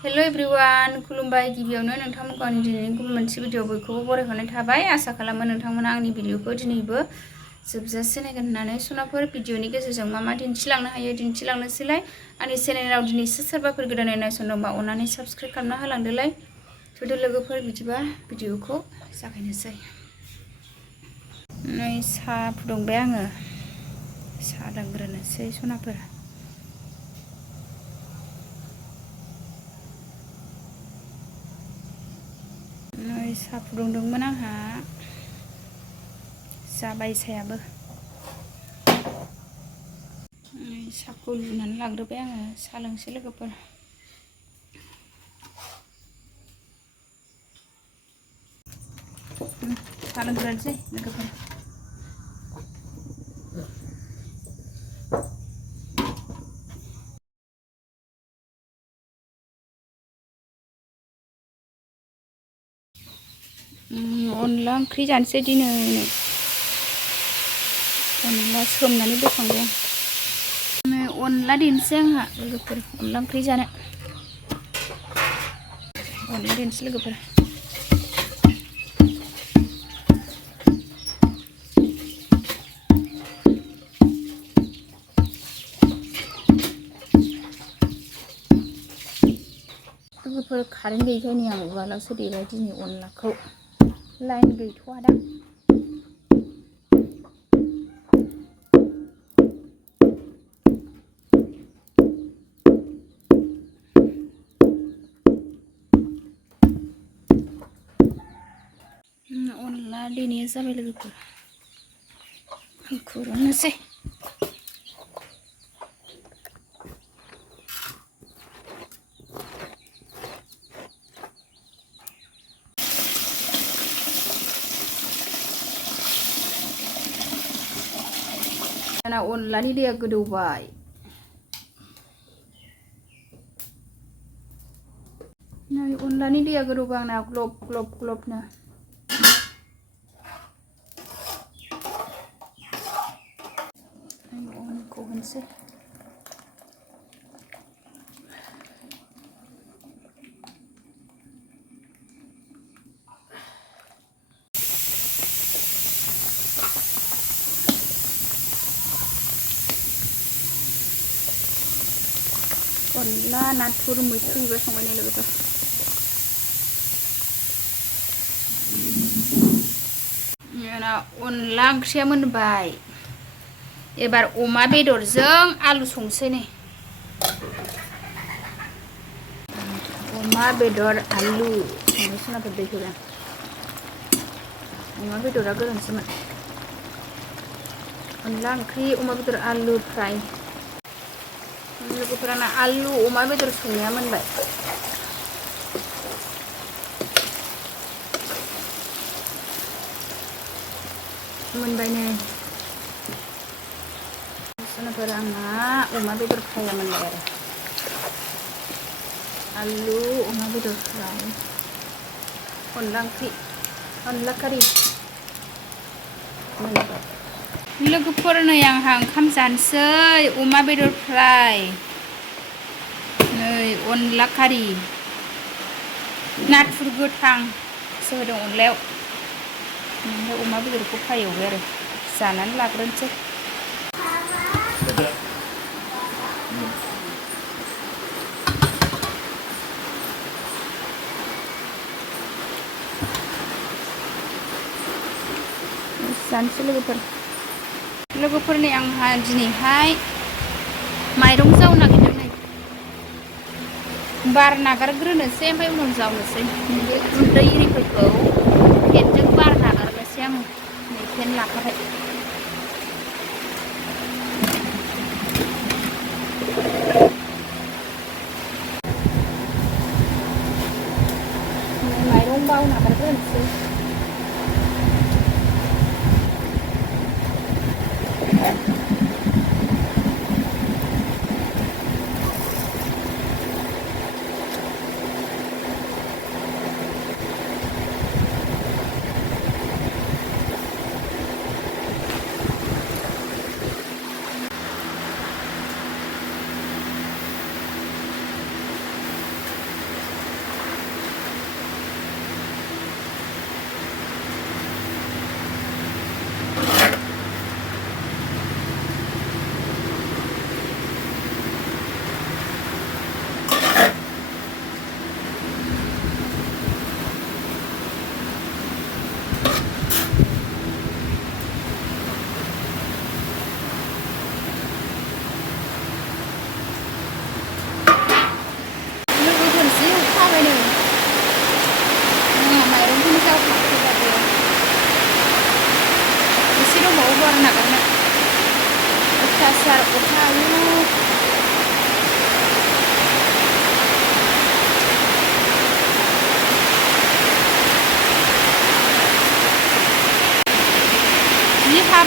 Hello everyone खुलुमबाय गिबियावनो नोंथांमोनखौ आंनि दिनैनि गुबुन मोनसे भिडिअ बयखौबो बरायहरनाय थाबाय आसा खालामो नोंथांमोना आंनि भिडिअखौ दिनैबो जोबजासे नायगोन होननानै सनाफोर भिडिअनि गेजेरजों मा मा दिन्थिलांनो हायो दिन्थिलांनोसैलाय आंनि चेनेलाव दिनैसो सोरबाफोर गोदानै नायसनदोंबा अन्नानै साबस्क्राइब खालामना होलांदोलाय थुदो लोगोफोर बिदिबा भिडिअखौ जागायनोसै। नै साहा फुदुंबाय आङो साहा लोंग्रोनोसै सनाफोर। नै साहा फुदुंदोंमोन आंहा जाबाय सायाबो। साहाखौ लुनानै लाग्रोबाय आङो साहा लोंसै लोगोफोर। साहा लोंग्रोनोसै लोगोफोर। अनला ओंख्रि जानोसै दिनै अनला सोमनानै बोखांबाय आं। अनला देनोसै आंहा लोगोफोर अनला ओंख्रि जानो अनला देनोसै लोगोफोर। लोगोफोर कारेन्ट गैयैखायनो आं उवालावसो देबाय दिनै अनलाखौ लाइन गैथ'आ दा। अनला देनाया जाबाय लोगोफोर आं खुरनोसै। दाना अनलानि दैया गोदौबाय नै अनलानि दैया गोदौबाय आंना ग्लब ग्लब ग्लबनो। अनखौ होनोसै अनला नाथुर मैथ्रु बिबार संबाय नै लोगोफोर। अनला ओंख्रिया मोनबाय एबार अमा बेदरजों आलु संसै नै अमा बेदर आलु संनो सोनाफोर दै होबाय आं। अमा बेदरा गोरानसोमोन अनला ओंख्रि अमा बेदर आलु फ्राय लोगोफोर आंना आलु अमा बेदर संनाया मोनबाय। मोनबाय नै सोनाफोर आंना अमा बेदर फ्राया मोनबाय आरो आलु अमा बेदर फ्राय अनला ओंख्रि अनला खारि मोनबाय। लोगोफोर नै आंहा ओंखाम जानोसै अमा बेदर फ्राय नै अनला खारि नाथुर गोथांसो होदों अनलायाव ओमफ्राय अमा बेदरखौ फ्राय एवबाय आरो जानानै लाग्रोनोसै। जानोसै लोगोफोरनि आंहा दिनैहाय माइरं जावनो नागिरदों नै बार नागारग्रोनोसै ओमफ्राय उनाव जावनोसै बे गुन्दै इरिफोरखौ फेनजों बार नागारनोसै आङो नै फेन लाखाबाय। माइरं बाव नागारग्रोनोसै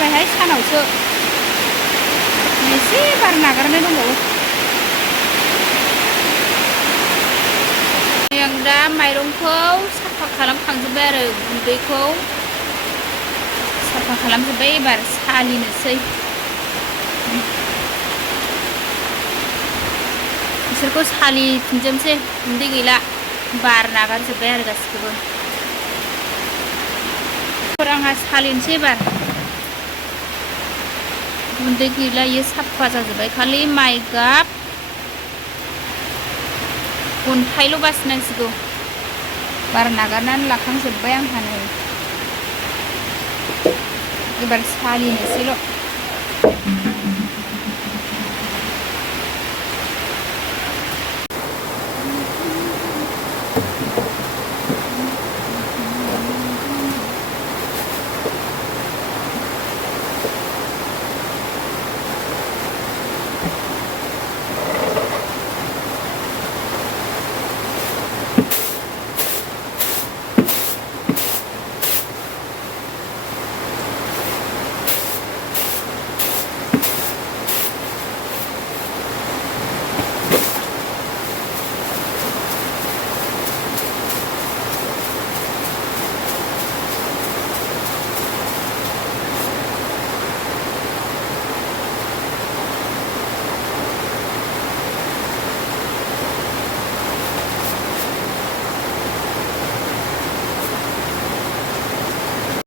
जाबायहाय सानावसो एसे बार नागारनाय दंबावो। आं दा माइरंखौ साफा खालामखांजोब्बाय आरो गुन्दैखौ साफा खालामजोब्बाय। एबार सालिनोसै बिसोरखौ सालिफिनजोबनोसै। गुन्दै गैला, बार नागारजोब्बाय आरो गासिखौबो। आंहा सालिनोसै एबार। गुन्दै गैला, इयो साफा जाजोब्बाय। खालि माइ गाब अन्थाइल' बासिनांसिगौ। बार नागारनानै लाखांजोब्बाय आंहा नै। एबार सालिनोसैल'।